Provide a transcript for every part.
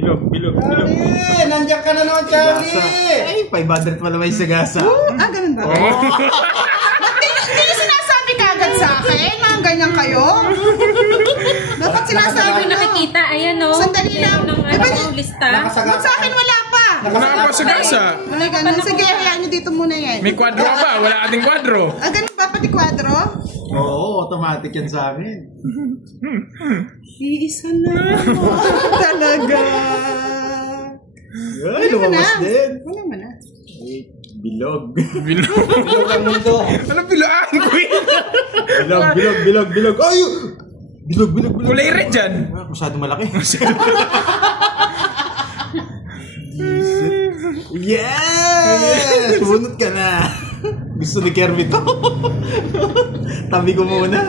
Bilog. Charlie! Nandiyan ka na naman, Charlie! Ay, 500 pala may sagasa. Ganun ba? Hindi nyo sinasabi kagad sa akin? Mga ganyan kayo? Dapat sinasabi na. Nakikita, ayan o. Sandali lang. Diba yung lista? Ba't sa akin wala pa? Wala pa sagasa. Wala ganun. Sige, hayaan nyo dito muna yan. May kwadro ba? Wala ating kwadro. Ganun ba pati kwadro? Oo, automatic yan sa amin. Iisa na. Talaga. Ay, lumabas din. Wala mo na. Bilog. Bilog. Bilog ang mundo. Ano bilaan ko yun? Bilog. Ay! Bilog. Kulay red dyan. Masyado malaki. Yes! Bunot ka na. Gusto ni Kirby to. Tabi ko muna.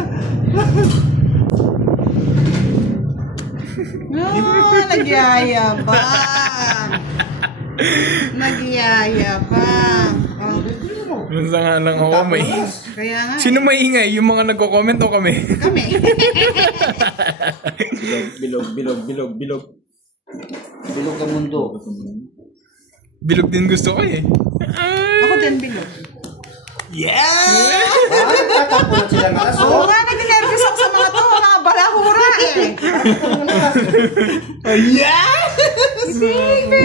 Nagyayabang. Minsan nga lang ako may... Kaya nga. Sino maingay? Yung mga nagko-comment o kami? Kami. Bilog. Bilog ang mundo. Bilog din gusto ko eh. Ako din bilog. Yeah! Ay, tatapunan sila ng aso. Oo nga, nag-nervous ako sa mga to. Mga balahura eh. Yes! Baby.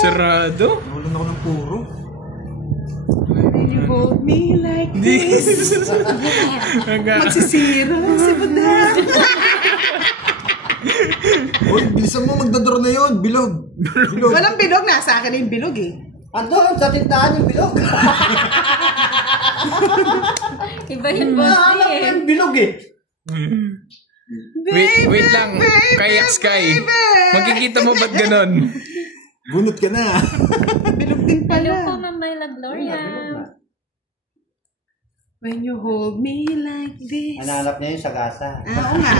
Sarado? Nawalan ako ng puro. When you hold me like this. Magsisira si Budang. Uy, bilisan mo, magdadro na yun. Bilog. Walang bilog. Nasa akin yung bilog eh. Andun, sa tindahan yung bilog. Iba yung boss Alam ko eh. yung bilog eh. Wait lang. Kayak Sky. Makikita mo ba't ganon? Bunot ka na. Bilog din Hello pala. po, Ma'am Gloria. When you hold me like this. Hananap niya yung sagasa. Oo nga.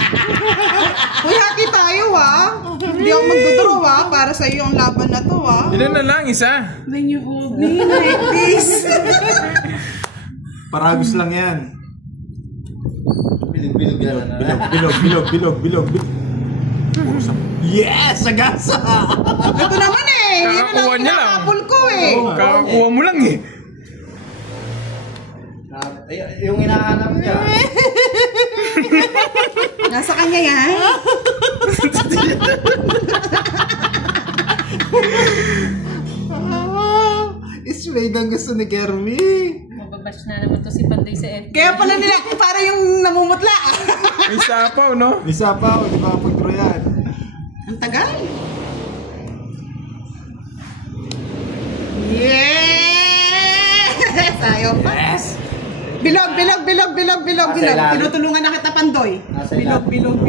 Uy, hati tayo ha. Hindi ako magdodraw ha. Para sa iyo ang laban na to ha. Ilan na lang, isa? When you hold me like this. Paragos lang yan. Bilog. Yes! Sagasa! Ito naman eh. Kakakuha niya lang. Nakapul ko eh. Kakakuha mo lang eh. Yung hinahanap niya. Nasa kanya yan. Ismade ang gusto ni Kermi. Mababash na naman to si Pandoy sa FB. Kaya pala nila para yung namumutla. May sapaw, no? Isa pa, di ba pagdro yan? Ang tagal. Yes! Ayaw pa. Yes! Bilog. Tinutulungan na kita, Pandoy. Bilog.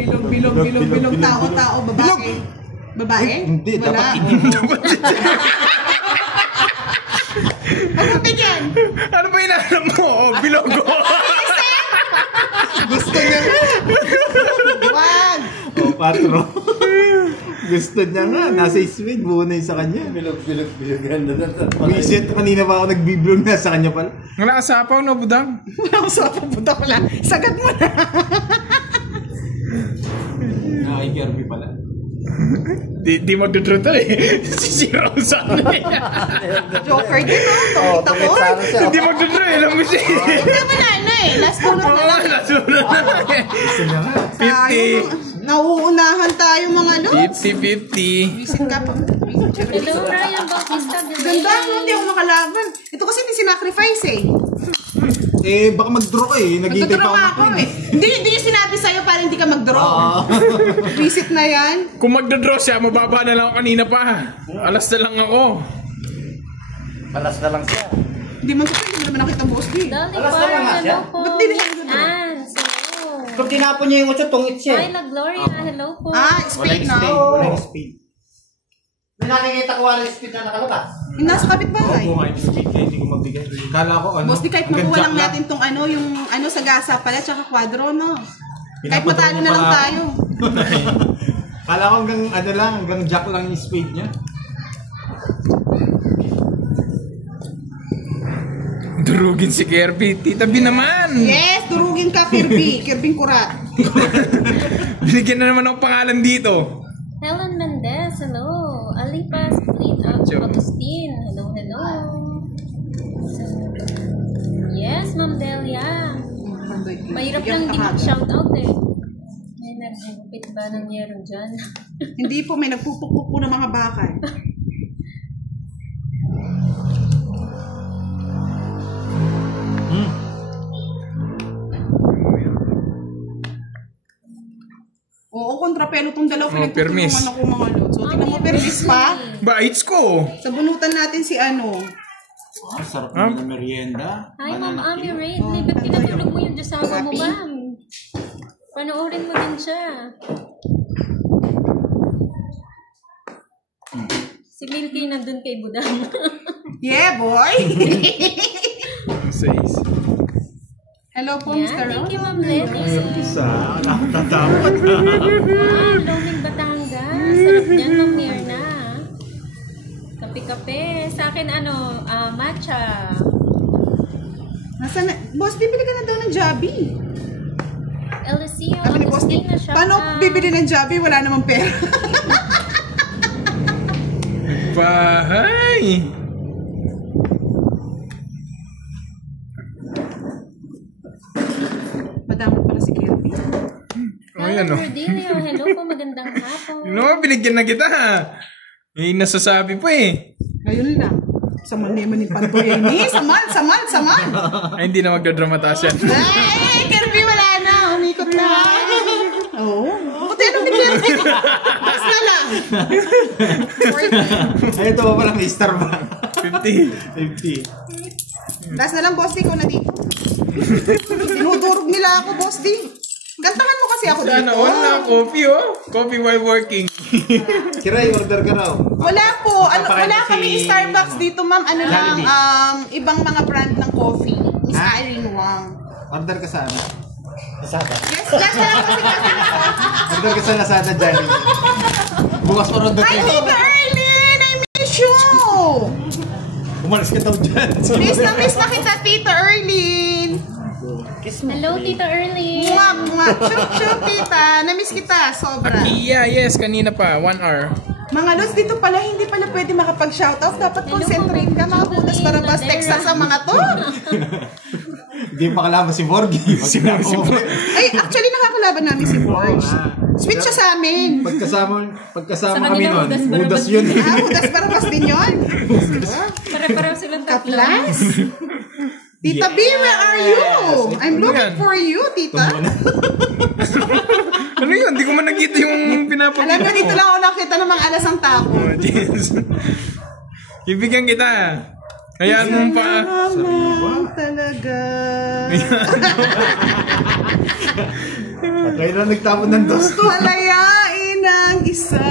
Tao, babae. Babae? Hindi, Wala. dapat Ano ba yan? Ano ba hinahanap mo? Oh, bilogo. Gusto niya. Wag! Oh, patro. Gusto niya nga. Nasa Ismade, buo na yun sa kanya. Bilog. Ganda na. Visit, kanina pa ako nagbiblog na sa kanya pala. Wala ka sapaw, no, Budang? Wala ko sa papunta ko lang. Sagad mo na. Kay Kirby pala. Di magdodro to eh. Sisira ko sana eh. Joker din no? Tokita ko. Hindi magdodro eh. Alam mo siya eh. Hindi naman na eh. Last bullet na lang. Nasunod na eh. Gusto niya nga. Sayang. Nauunahan tayo mga lods. 50-50. Visit ka pa. Hello, Ryan Bautista. Ganda no? Hindi ako makalaban. Ito kasi hindi sinacrifice eh. Eh, baka mag-draw ka eh. Naghihintay Mag-draw pa nga ako ako ng eh. Hindi yung sinabi sa'yo para hindi ka mag-draw. Visit na yan. Kung magdodraw siya, mababa na lang ako kanina pa. Alas na lang ako. Alas na lang siya. Hindi man naman nakita boss di. Dolly Alas na Farm, lang nga siya. hello po. Ba't di na siya nag-draw? Ans, hello. Pag tinapon niya yung utso, tungit siya. Hi, Gloria, hello po. Spade na. Walang speed. May nakikita ko walang speed na nakalabas. Yung nasa kapitbahay. Oo, kahit speed kaya hindi ko mabigay. Kala ko ano. Boss di kahit hanggang makuha jack lang natin tong ano, yung ano sa gasa pala, tsaka kwadro no. Kahit matalo na lang tayo. Kala ko hanggang ano lang, hanggang jack lang yung speed niya. Durugin si Kirby. Tita B naman. Yes, durugin ka Kirby. Kirbing kurat. Binigyan na naman ako pangalan dito. Helen Mendez, hello. Alipas, Fleet Agustin, hello, hello. Yes, Ma'am Delia. Mahirap lang di mag-shoutout eh. May nagugupit ba ng yero dyan? Hindi po, may nagpupukpuk po ng mga bakal. Oo, kontrapelo tong dalaw. permis. Pinagtutulungan ako mga lods. So, tingnan mo, permis pa. Bites ko. Sabunutan natin si ano. Sarap naman ng merienda. Hi, Ma'am Ami Rain. Ba't pinatulog mo yung Diyosawa mo, Ma'am? Panoorin mo din siya. Si Milky nandun kay Budang. Yeah, boy! Says. Hello po, Yeah, Mr. thank you, Ron. Ma'am Lenny. Isa, nakatatakot. Wow, Loming Batangas. Sarap niyan, Ma'am Mirna. Kape-kape. Sa akin, matcha. Nasaan na? Boss, bibili ka na daw ng Jabi. Eliseo, Sabi ni Boss, Agustina, shout paano out. bibili ng Jabi? Wala namang pera. Bahay. Madami pala si Kirby. Ayan o. Cordelia, hello po, magandang hapon. Binigyan na kita. Eh, nasasabi po eh. Ngayon lang. Saman naman ni Pantoy ni. Saman. Ay, hindi na magdadramataas yan. Ay, Kirby wala na. Umikot na. Oo. Buti anong ni Kirby? Mas na lang. 40. Ay, ito pa palang Easter ba? 50. 50. Last na lang, Boss D, ko na dito. Dinudurog nila ako, Boss D. Gantahan mo kasi ako dito. Sana all na coffee oh. Coffee while working. Kiray, order ka raw. Wala po. Papakain Wala ko kami si- Starbucks dito, ma'am. Ano lang, Jollibee. ibang mga brand ng coffee. Miss Ha? Irene Wang. Order ka sa ano? Kasama. Yes, last na lang kasi Order ka sa Lazada dyan. Bukas pa ron Hi, Tita Erlyn! I miss you! Umalis ka daw dyan. Miss na kita, Tita Erlyn! Hello, Tita Early. Mwah! Chup, tita! Namiss kita, sobra. Yeah, yes, kanina pa. 1 hour. Mga lods, dito pala, hindi pala pwede makapag-shoutout. Dapat concentrate ka, mga putas para bas Texas ang mga to. Hindi pa kalaban si Borgie. Ay, actually, nakakalaban namin si Borge. Sweet siya sa amin. Pagkasama Sa kami kanila, nun, Judas budas Barabas. yun. Hudas Barabas din yun. Pare-pareho silang tatlo. Kaplas. Tita B, where are you? I'm looking Yan. for you, tita. Ano yun? Hindi ko man nakita yung pinapakita Alam mo, dito lang ako nakita ng mga alas ang tako. Oh, jeez. Ibigyan kita. Hayaan mo pa. Naman talaga. At kayo na nagtapon ng dos to. Palayain ang isa.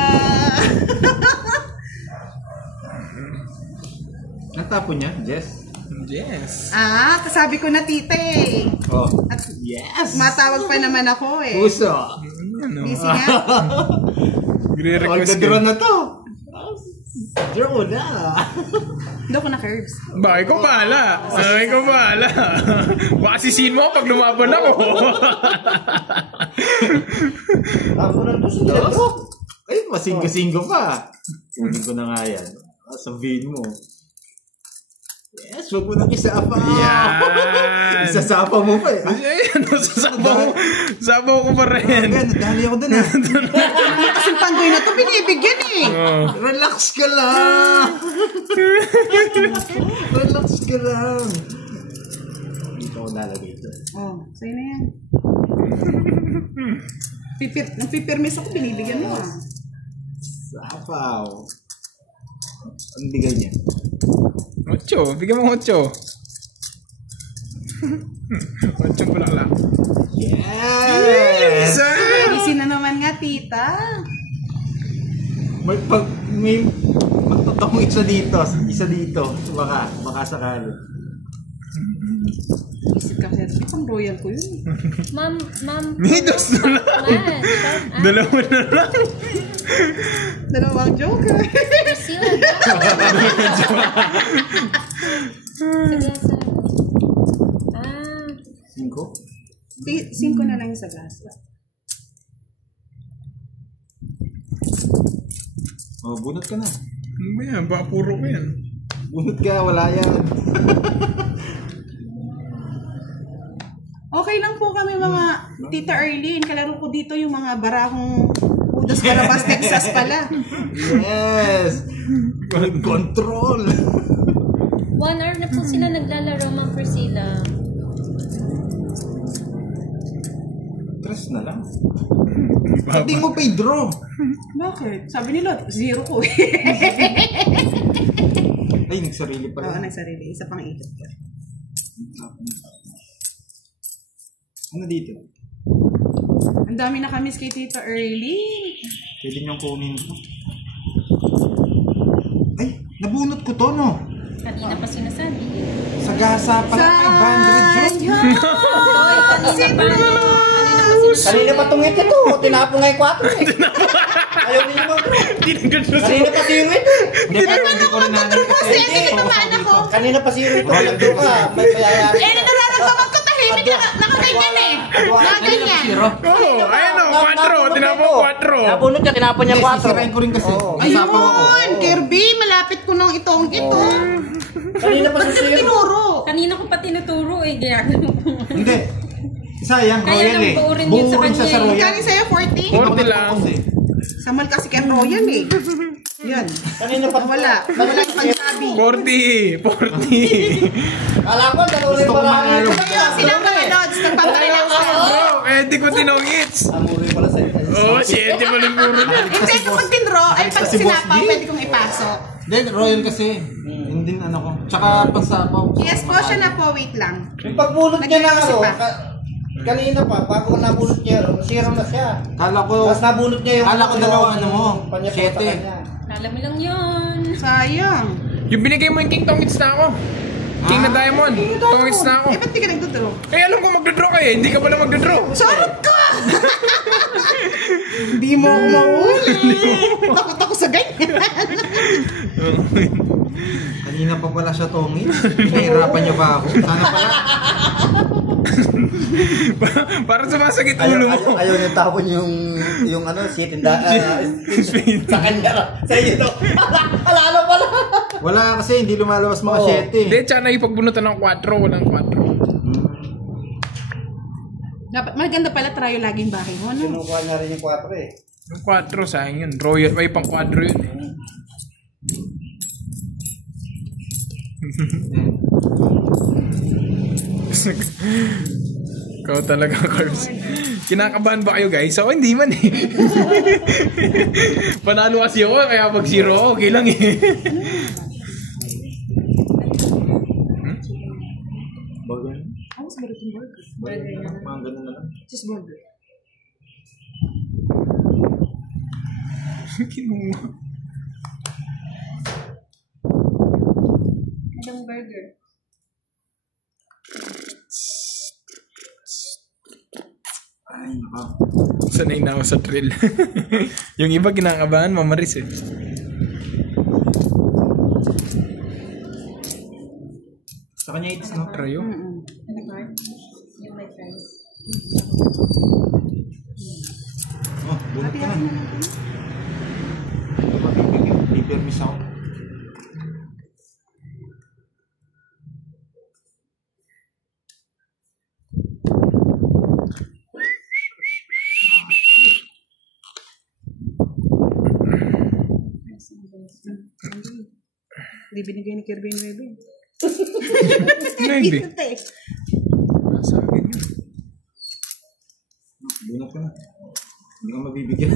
Natapon niya, Jess? Yes. Kasabi ko na tita eh. Oh. At Yes! matawag pa naman ako eh. Puso! Ano? Busy nga. Gre-request Magka-draw ka. na to! Draw na! Hindi ako na curves. Ba, ikaw bahala. Ikaw bahala. Baka sisihin mo pag lumaban ako. Ako na dos. Ay, masinggo-singgo pa. Kunin ko na nga yan. Sabihin mo. Yes, wag mo nang isapa. Yan. Isasapa mo pa eh. Ay, ano, sasabaw ko pa rin. Ayan, nadali ako dun ah. Kasing pandoy na to, binibigyan eh. Oh. Relax ka lang. Relax ka lang. Dito ako lalagay ito. Oh, sa'yo na yan. Nagpipirmis ako, binibigyan mo ah. Sapaw. Ang bigay niya. 8. Bigyan mo 8. 8 bulaklak. Yes! Busy na naman nga, tita. May magtotong isa dito. Baka sakali. Busy ka, sir. Pang royal ko yun. Ma'am. May dos na lang. Man, shout out. Dalawa na lang. Dalawang joker. Priscilla. Sagasa. 5? 5 na lang yung sa gas. Oh, bunot ka na. Ano ba yan? Baka puro ko yan. Bunot ka, wala yan. Okay lang po kami mga Tita Erlene. Kalaro ko dito yung mga barahong Udas Carabas, Texas pala. Yes! Control! 1 hour na po sila naglalaro, Ma'am Priscilla. Stress na lang. Hindi mo pa i-draw. Bakit? Sabi nila, 0 ko eh. Ay, nagsarili pa Oo, rin. nagsarili. Isa pang ikot ko. Ano dito? Ang dami na kami kay Tita Erlene. Pwede niyong kunin ito. Ay, nabunot ko to, no? Kanina pa sinasabi. Sagasa pala, 500 yun. Kanina pa tungit ito. Tinapon nga yung 4 eh. Ayaw niyo mo. Kanina pa zero ito. Hindi, pero hindi ko rin nanin kasi. Kanina pa zero ito. Nagdo ka. May payayari. Eh, nararamdaman ko tahimik na nakaganyan eh. Nakaganyan. Oo, ayun o, 4. Tinapon 4. Nabunot niya, tinapon niya 4. Sisirain ko rin kasi. Nasapaw ako. Ayun, Kirby, malapit ko nung itong ito. Kanina pa sa Bakit mo zero. tinuro? Kanina ko pa tinuturo eh. Ginagawa ko. Hindi. Sayang, Kaya Royal lang eh. buurin yun sa Buurin siya sa kanya eh. Royal. Kani sa'yo, 40? 40 lang. Samal kasi kay Royal eh. Yan. Kanina pa. Wala. Wala yung pagsabi. 40. Kala ko, dalawa Gusto ko manalo. Ayun, silang mga lods. Nagpapalalang sa. Bro, eh di ko tinongits. Amuri pala sa'yo. Oo, 7 mo lang puro na. Hindi, kapag tinro, ay pag Kasi boss sinapaw, D. pwede kong ipasok. Hindi, Royal kasi. Hindi ano ko. Tsaka pagsapaw. Yes po, siya na po. Wait lang. Yung pagbunot niya ng Nag-iisip ano, pa. kanina pa, bago nabunot niya, zero na siya. Kala ko, Tapos nabunot niya yung... kala ko dalawa ano mo. Panyakota 7. kanya. Kala mo lang yun. Sayang. Yung binigay mo yung King Tongits na ako. King na Diamond. Tongits na ako. Eh, ba't di ka nagdodro? Eh, alam ko magdodraw ka eh. Hindi ka pala magdodraw. Sarap ka! Hindi mo ako mahuli. Takot ako sa ganyan. Kanina pa pala siya tongit. Pinahirapan niyo ba ako? Sana pala. Para sumasakit ulo mo. Ayaw niya tapon yung ano, shit sa kanya. Sa iyo to. Alala pala. Wala kasi, hindi lumalabas mga Oo. 7. Hindi, tsaka ipagbunutan ng 4. Walang 4. Dapat maganda pala try yung laging bahay mo, no? Kinukuha niya rin yung 4 eh. Yung 4, sayang yun. Royal, may pang 4 yun eh. Ikaw talaga, Carbs. Kinakabahan ba kayo, guys? Ako hindi man eh. Panalo kasi ako, kaya pag 0 ako, okay lang eh. Burger. Ano sa burger? Burger na. Mga ganun na lang. Cheeseburger. Kinuha. Anong burger? Ay, naka. Sanay na ako sa thrill. Yung iba kinakabahan, mamaris eh. Sa kanya it's no. Trayo. Ano ba? Yung my friends. Oh, bunot ka na. Mabibigyan. May permis ako. Hindi binigay ni Kirby yung Webe. Maybe. Ito eh. Sa akin yun. Bunot ka na. Hindi ka mabibigyan.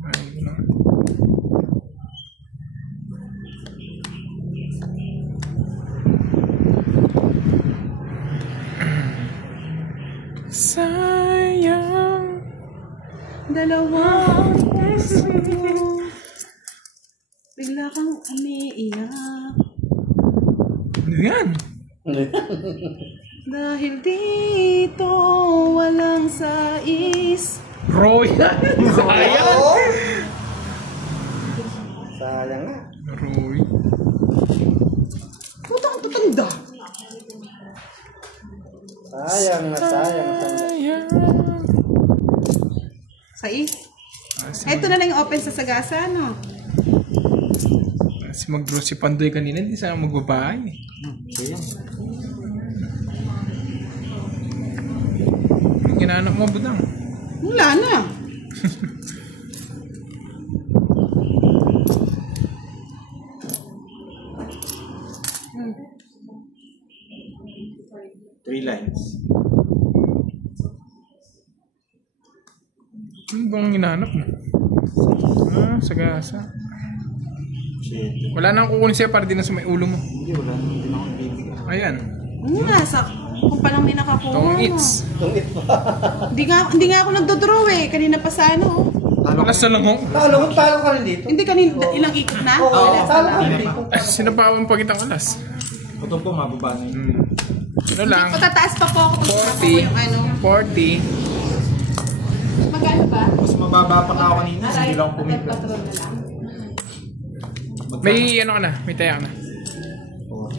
Ayun na. Sayang. Dalawang puso. Bigla kang umiiyak. Ano yan? Dahil dito walang sais. Royal. Sayang. Sayang nga. Roy. Putang tutanda. Sayang na sayang. Sais. Ito na lang yung open sa Sagasa, no? Kasi mag-draw si Pandoy kanina, hindi sana magbabahay. Sayang. Ginanap mo, Budang. Wala na. Three lines. Ano bang hinahanap mo? Sagasa. Shit. Wala na akong kukunin sa'yo para di na sa may ulo mo. Hindi, wala naman din akong bibigyan. Ayan. Nasa kung palang may nakakuha. Tong its. Hindi nga ako nagdodraw eh. Kanina pa sa ano. Wala sa langong. Talo ka rin dito. Hindi kanina, ilang ikot na? Oo, Wala, talo ka salamat. rin dito. Sinapawan pa kitang alas. Ito po, mababa na yun. Ano lang? Patataas pa po ako pag ako yung ano. 40. Magkano ba? Mas mababa pa ako kanina. Hindi lang ako pumipla. Patron na lang. May ano ka na? May taya ka na.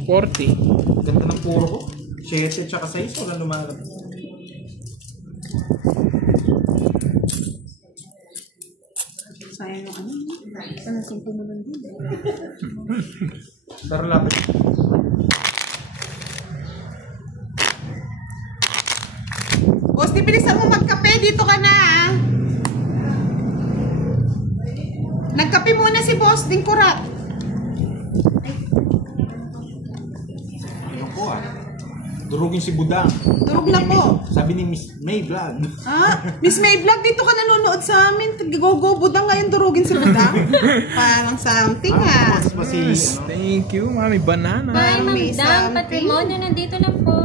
40. Ganda ng puro ko. 7 tsaka 6. Wala lumalabas. Sayang yung ano. Ano kung pumunan din? Tara lapit. Boss, bilisan mo magkape. Dito ka na ah. Nagkape muna si Boss Ding Kurat. Ayun po ah. Durugin si Budang. Durog na po. Sabi ni Miss May Vlog. Miss May Vlog, dito ka nanonood sa amin. Go-go Budang ngayon durugin si Budang. Parang something ah. Mas pa si, ano, Thank you, Mami Banana. Bye, May Ma'am Dam. something. Patrimonio, nandito na po.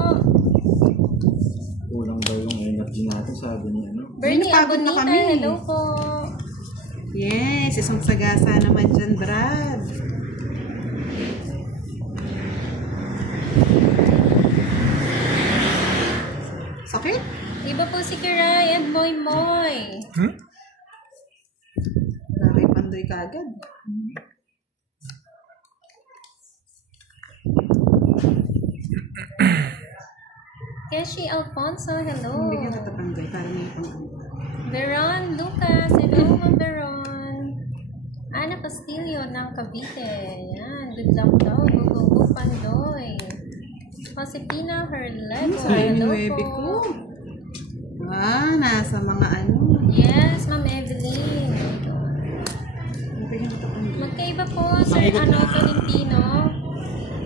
kulang daw yung energy natin, sabi niya, no? Bernie napagod na Abonita, kami. hello po. Yes, isang sagasa naman dyan, Brad. Sakit? Iba po si Kiray and Moy Moy. Nakay Pandoy kagad. Keshi Alfonso, hello. Bigyan kita Pandoy para may pang. Veron Lucas, hello Ma'am Veron. Ana Castillo ng Cavite. Yan, good luck daw. Go, Pandoy. Josepina Herlego, Sayang hello yung webe ko. po. Nasa mga ano. Yes, Ma'am Evelyn. Bigyan kita Pandoy. Magkaiba po, Sir Tolentino.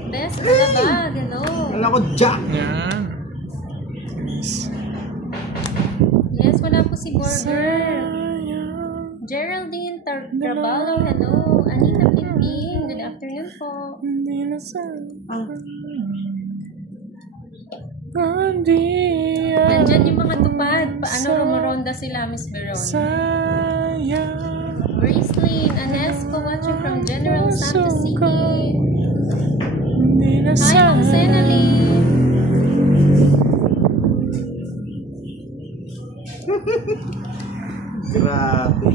Best Malabag, hello. Wala ko, Jack! Yan. Yes, wala po si Borger. Geraldine Trabalo, hello. Anita Pimpin, good afternoon po. Nandyan yung mga tupad. Paano rumoronda sila, Miss Veron? Gracelyn Anesco watching from General Santos City. Hi, Ma'am Senali. Grabe.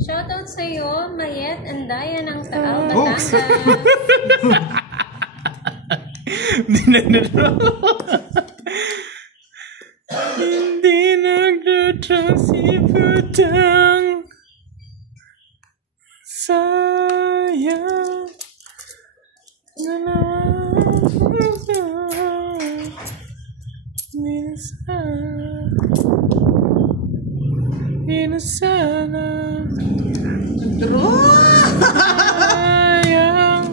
Shoutout sa'yo, Mayet and Daya ng Taal, Oh. Batangas. Hindi nagdadra si Budang. Sayang na naman. Hindi na sana. Sayang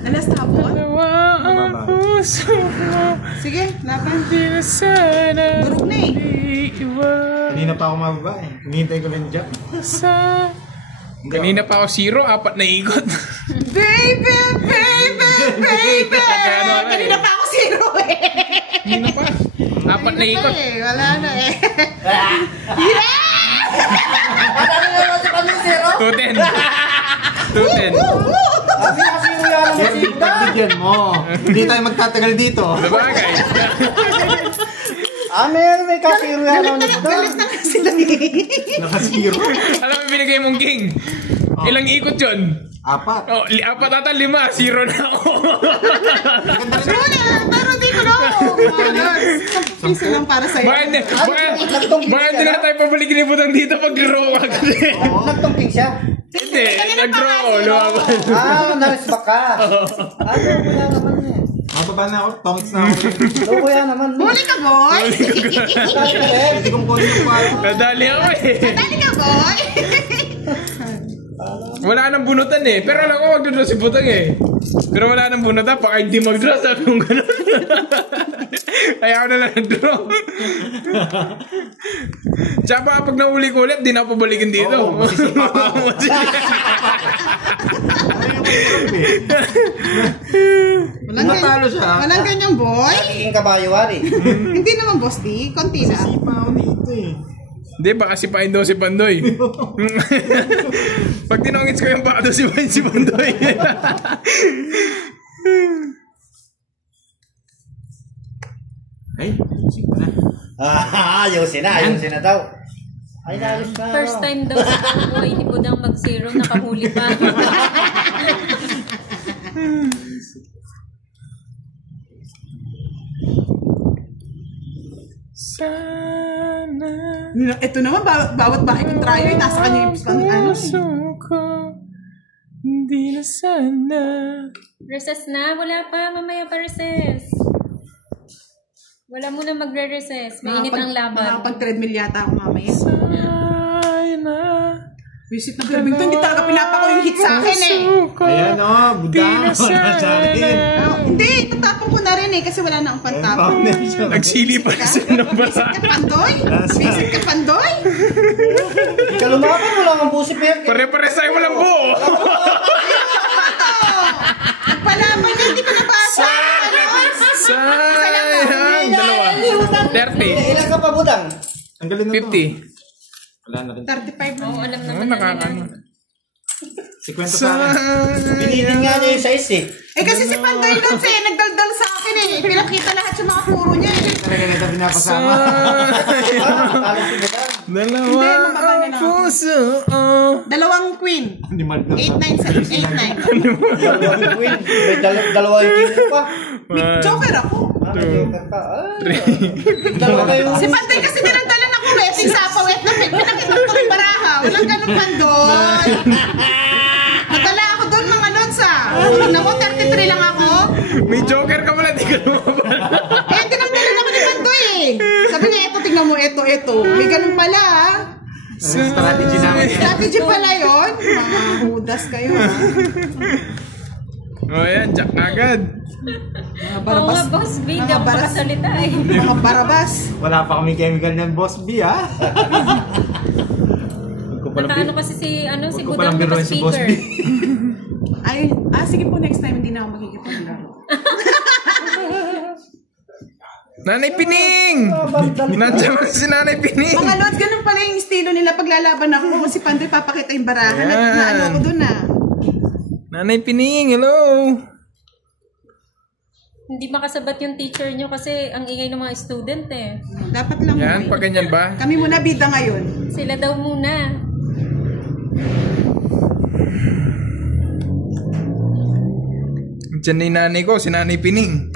Alas na po? dalawa ang puso mo. Sige, laban. Hindi na sana Durog na eh. iiwan. Kanina pa ako mababa eh. Hinihintay ko lang Jack. Kanina pa ako 0, 4 na ikot. Baby! Kanina pa ako 0 eh. Kanina pa. 4 na ikot. Wala na eh. Ano naman si kami, zero? 210. 210. Kasi kasi yung yan Yan, pagbigyan mo. Hindi tayo magtatagal dito. Sabagay. May kasiro yan. Galit na sila Nakasiro. Alam mo, binigay mong king. Ilang ikot yun? 4. Oh, 4 ata 5. 0 na ako. Pero di ko na ako. Piso lang para sa'yo. Bakit din na tayo pabalikin ni Budang dito pag draw ka kasi? Nagtungking siya. Hindi, nag-draw ako. Narisbak ka. Wala naman niya. Mababa na ako. Tongits na ako. Kaya naman. Huli ka, boy! Hindi kong kunin yung palo. Nadali ako eh. Dali ka, boy! Wala nang bunutan eh. Pero alam ko mag-draw si Budang eh. Pero wala nang bunutan. Baka hindi mag-draw. Sabi kong gano'n. Ayaw na lang nag-draw. Tsaka pag nahuli ko ulit, di na ako pabalikin dito. Oo, masisipa pa ako. Matalo siya. Walang ganyang, boy. Nagiging kabayo, Wari. Hindi naman, boss di. Konti na. Masisipa ako dito eh. Hindi, baka sipain daw si Pandoy. Pag tinongits ko yung baka daw sipain si Pandoy. Ay, sige na. Ayusin na daw. Ay, ayos na. First time daw sa buhay ni Budang mag-zero, nakahuli pa. Sana Ito naman, bawat bahay kong tryo, nasa kanya yung ano. Hindi na sana. Recess na? Wala pa. Mamaya pa recess. Wala muna magre-recess. Mainit ang laban. Nakapag-treadmill yata ako mamaya. Sana Visit ng Birmingham, hindi talaga pinapako yung hit sa akin eh. Ayan o, budang. Wala sa akin. Hindi, tatapon ko na rin eh, kasi wala na ang pantapon. nagsili pa siya ng basa. Visit ka, Pandoy? Visit ka, Pandoy? Kalumakan mo lang ang pusi, Pierre. Pare-pare sa'yo walang buo. Palaman niya, hindi ko nabasa. Sayang. Dalawa. 30. Ilan ka pa, Budang? Ang galing na to. 50. Wala na rin. 35 na. Oo, alam Ano naman nakakano? Si kwento sa akin. Pinitin nga niya yung size eh. Eh kasi si Pandoy Lods eh, nagdaldal sa akin eh. Pinakita lahat sa mga puro niya eh. Talaga na ito pinapasama. Talo si Budang. Dalawa Hindi, mababa na ang lang. puso. Dalawang queen. Hindi man lang. 8-9 Dalawang queen. May dalawa yung king pa. May joker ako. May joker ka. Dalawa kayo. Si Pandoy kasi dinagdalan ako wetting sa pawet na pinakita ko yung baraha. Walang ganun, Pandoy. Nadala ako doon mga lods ah. Tignan mo, 33 lang ako. May joker ka pala, di ka lumabas. Eh, dinagdalan ako ni Pandoy eh. Sabi niya, eto, tingnan mo, eto. May ganun pala ah. Strategy namin. Strategy pala yun. Mga hudas kayo ah. O yan, jack agad. Mga Oo barabas. nga, boss B. Di Mga ako baras. makasalita eh. Mga barabas. Wala pa kami chemical ng Boss B, ha? Nakaano kasi si Huwag ko Budang palang biruin si Boss naka-speaker. B. Ay, sige po, next time hindi na ako makikipaglaro. Nanay Pining! Nandiyan mo si Nanay Pining! Mga lods, ganun pala yung estilo nila paglalaban ako. Si Pandoy papakita yung barahan. Ayan. Na ano ko dun ah. Nanay Pining, hello! Hindi makasabat yung teacher nyo kasi ang ingay ng mga student eh. Dapat lang. Yan, boy. pag ganyan ba? Kami muna bida ngayon. Sila daw muna. Diyan na yung nanay ko, si Nanay Pining.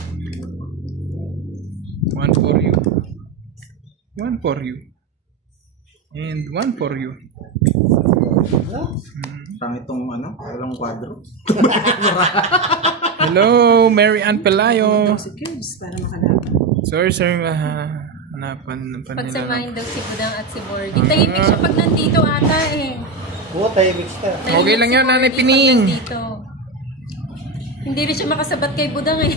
One for you. One for you. And one for you. Pangit tong ano, walang kwadro. Hello, Mary Ann Pelayo. Si Cubes para makalaban. Sorry, sir. Hanapan nila. Pagsamahin daw si Budang at si Borgie. Tahimik siya pag nandito ata eh. Oo, tayo mix ka. Tahimik Okay lang si yan, Nanay Borgie Pining. pag nandito. Hindi rin siya makasabat kay Budang eh.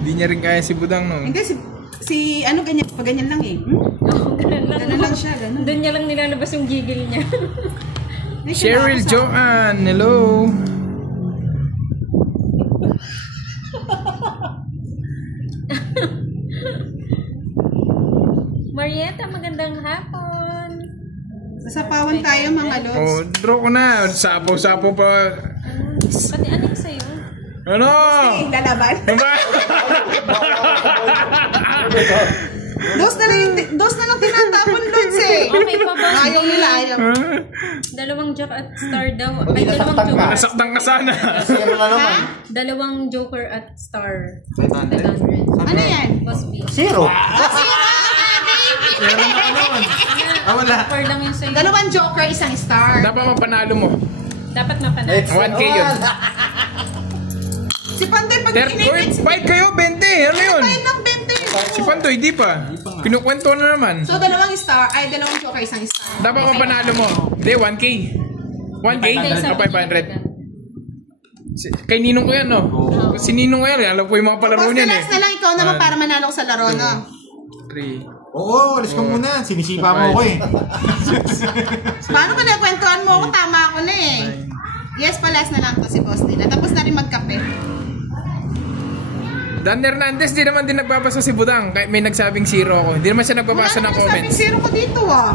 Hindi niya rin kaya si Budang, no? Hindi, si ano ganyan, pag ganyan lang eh. Oo, ganun lang. Ganun lang siya, ganun. Doon niya lang nilalabas yung gigil niya. Hindi siya Cheryl nakakasama. Joanne, hello. Marietta, magandang hapon. Sasapawan tayo mga lods. Oh, draw ko na. Sapo-sapo pa. Pati ano yung sa'yo? Ano? Eh, lalaban. Diba? Dos na lang tinatapon, Lods eh. Okay pa ba? Ayaw nila, ayaw. Dalawang joke at star daw. Pag Ay, dalawang nasaktan ka. joker. Nasaktan ka sana. Zero na naman. Dalawang joker at star. 500. 500. Ano yan? Must be. Zero. Wala. Joker lang yung sa'yo. Dalawang joker, isang star. Dapat mapanalo mo. Dapat mapanalo. 1K yun. Si Pandoy, pag Wait, bite kayo, 20. Ano yun? Bayad ng 20. Si Pantoy, di pa. Kinukwento na naman. So, dalawang joker, isang star. Dapat mapanalo mo. Hindi, 1K. 1K? O 500. Kay Ninong ko yan, no? Si Ninong ko yan, alam ko yung mga palaro niyan eh. Last na lang ikaw naman para manalo ko sa laro, no? 3. Oo, alis ka muna. Sinisipa mo ko eh. Paano ko nakwentuhan mo ako? Tama ako na eh. Yes, last na lang to si boss nila. Tapos na rin magkape. Dan Hernandez, di naman din nagbabasa si Budang. Kahit may nagsabing zero ako. Hindi naman siya nagbabasa ng comments. Sabi zero ko dito ah.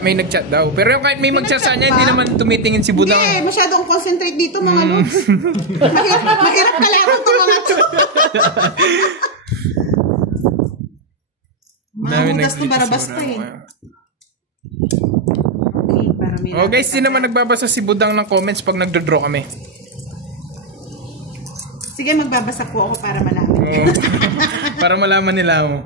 May nag-chat daw. Pero yung kahit may mag-chat sa kanya, hindi naman tumitingin si Budang. Hindi, masyadong concentrate dito mga lods. Mahirap kalaro to mga to. Mahugas to barabasta eh. Okay, para may Oh guys, di naman nagbabasa si Budang ng comments pag nagdo-draw kami. Sige, magbabasa po ako para malaman. Oh, para malaman nila mo.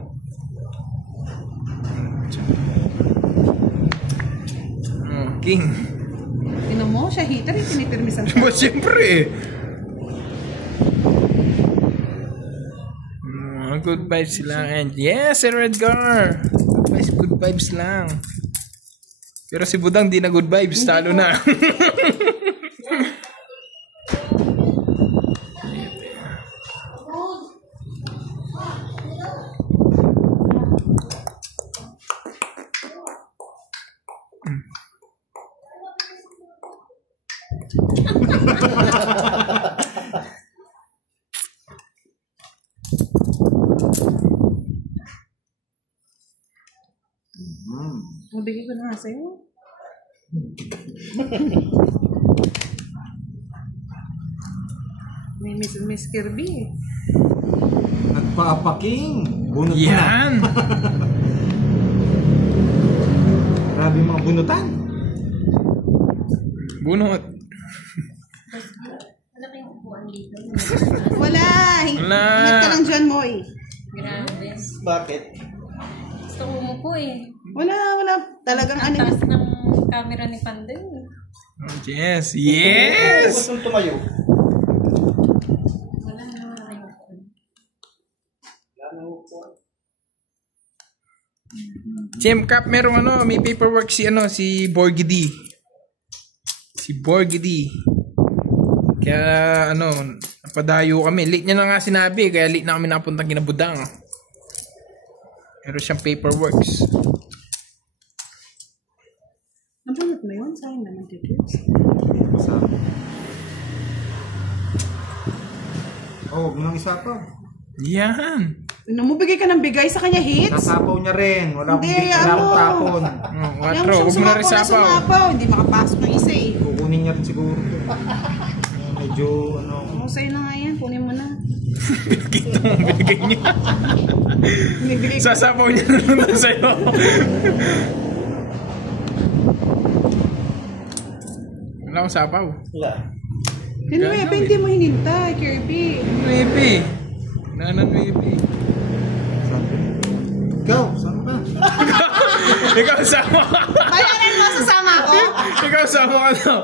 Oh, King. Ino mo, siya hitter, tinitirmisan siya. Diba siyempre eh. Good vibes lang. And yes, Sir Edgar. Good vibes lang. Pero si Budang di na good vibes. Talo na. Mabigay ko na nga sa'yo. May Miss Kirby eh. Nagpaapaking. Bunot mo na. Yan. Grabe yung mga bunutan. Bunot. Ano kayong upuan dito? Wala! Wala. Ingat ka lang dyan, Moy. Grabe. Bakit? Gusto ko umupo eh. Wala. Talagang Ang ano. taas ng camera ni Pandoy. Yes. Yes. Gusto tumayo. Wala naman. Jim Cap, merong may paperwork si Borgy D. Si Borgy D. Kaya napadayo kami. Late niya na nga sinabi, kaya late na kami napuntang Kinabudang. Meron siyang paperworks. Nabunot mo yun? Sayang naman dito. Oh, huwag mo nang isapaw. Yan. Namubigay ka ng bigay sa kanya hits? Sasapaw niya rin. Wala akong Hindi, tapon. Watro, huwag mo na rin sapaw. Hindi makapasok ng isa eh. Kukunin niya rin siguro. Medyo Sa'yo na nga yan. Kunin mo na. Pinakita mo, binigay niya. Binibigay ko. Sasapaw niya na naman sa'yo. Wala akong sapaw. Wala. Tinuwebe, hindi mo hinintay, Kirby. Baby. Nanan baby. Ikaw, saan ka? Ikaw sama ka. Bayaran mo, sasama ako. Ikaw sama ka na.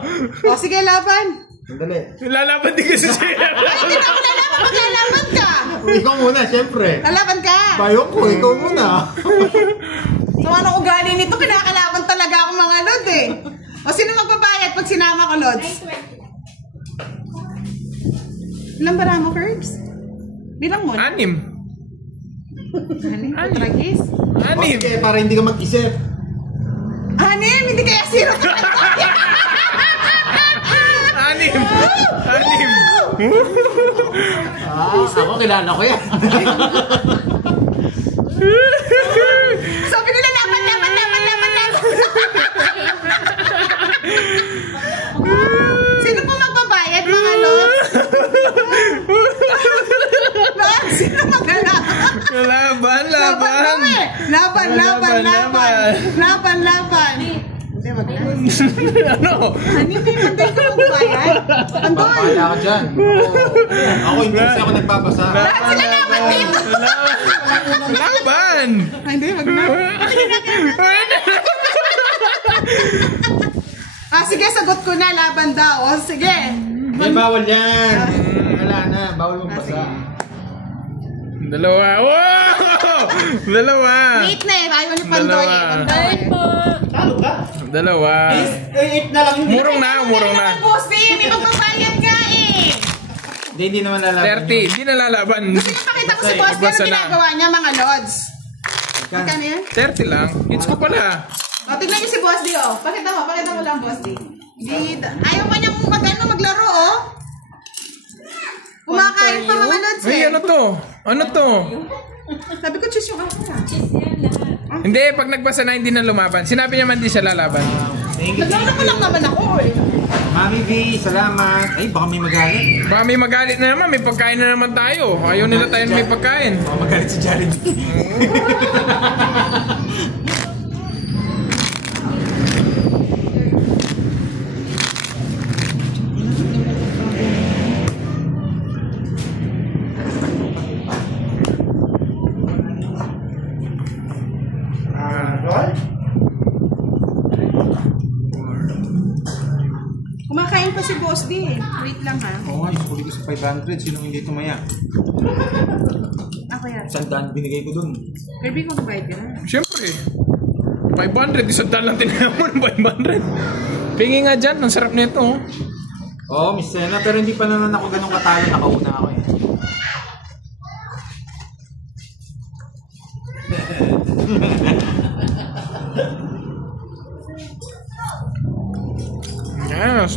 O, sige, laban. Sandali. Lalaban din kasi siya. Ay, hindi na ako lalaban. Maglalaban ka. Ikaw muna, syempre. Lalaban ka. Bayo ko, ikaw muna. So, anong ugali nito? Kinakalaban talaga ako mga lod eh. O, sino magbabayad pag sinama ko, Lods? Ilang bara mo, Curbs? Bilang mo. 6. Anim. Tragis. O 6. sige, para hindi ka mag-isip. Anim? Hindi kaya zero ka. 6. Ako kilala ko yan. Sabi nila, laban. Sino po magbabayad, mga Lods? Sino maglalakad? laban. Laban. Hindi, wag na. Ano? Ano yung pantay ka magbayad? Pandoy! Bahala ka dyan. Ako hindi kasi ako nagbabasa. Lahat sila laban dito! Laban! Hindi, wag na. Sige, sagot ko na. Laban daw. O, sige. Hindi, bawal yan. Wala na, bawal magbasa. Dalawa. Wow! Dalawa. Wait na eh. Ayaw ni Pandoy. Dahil po. Talo ka. Dalawa. 8 na lang. Murong na. Boss, may magbabayad nga eh. Hindi naman lalaban. 30. Hindi na lalaban. Pakita ko si Boss, pero ginagawa niya mga lods. Magkano yan? 30 lang. Hits ko pala. O, tignan niyo si Boss D, oh. Pakita mo lang, Boss D. Ayaw pa niyang maglaro, oh. Kumakain pa mga lods, Ay, eh. ano to? Ano to? Sabi ko, choose yung ako. Hindi, pag nagbasa na hindi na lumaban. Sinabi niya man di siya lalaban. Naglaro ko lang naman ako, eh. Mami V, salamat. Ay, baka may magalit. Baka may magalit na naman. May pagkain na naman tayo. Ayaw nila tayo na may pagkain. Baka magalit si Jared. Kumakain pa si Boss D, eh. Wait lang, ha. Oo nga, isuli ko sa 500. Sinong hindi tumaya? Ako yan. 100 binigay ko dun. Kirby, kung bayad ka na. Siyempre. 500. Isang daan lang tinaya mo ng 500. Pingi nga dyan. Ang sarap nito. Oh. Oo, Miss Sena. Pero hindi pa naman ako ganun katalo. Nakauna ako eh. Yes.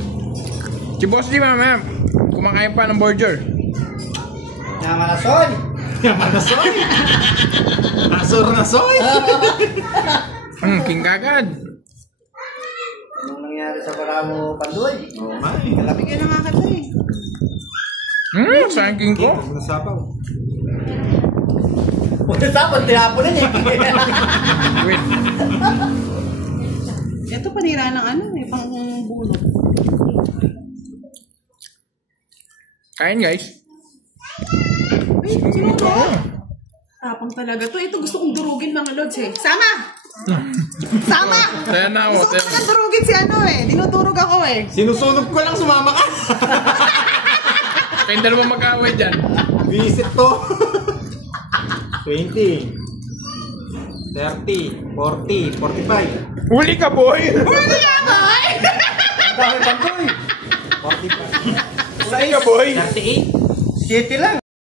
Si Boss G, mama. Kumakain pa ng burger. Naman na son. Yaman na soy! Asor na soy! King kagad. Anong nangyari sa para mo, Pandoy? Oo nga eh. Bigyan na nga kita, eh. Saan king ko? Huwag nasapaw. Huwag na sapon, tinapon na niya. Wait. Ito panira ng ano, eh. Pang bunot. Kain guys. Ay, sino to? Tapang talaga to. Ito gusto kong durugin mga lods, eh. Sama! Sama! Kaya na ako. Gusto ko na durugin si ano, eh. Dinudurog ako, eh. Sinusunog ko lang, sumama ka! Kayong dalawa mag-away dyan. Visit to! 20 30 40 45 Huli ka, boy! Huli ka, boy! Ang dami, Pandoy. 45 Huli ka, boy! 38 7 lang.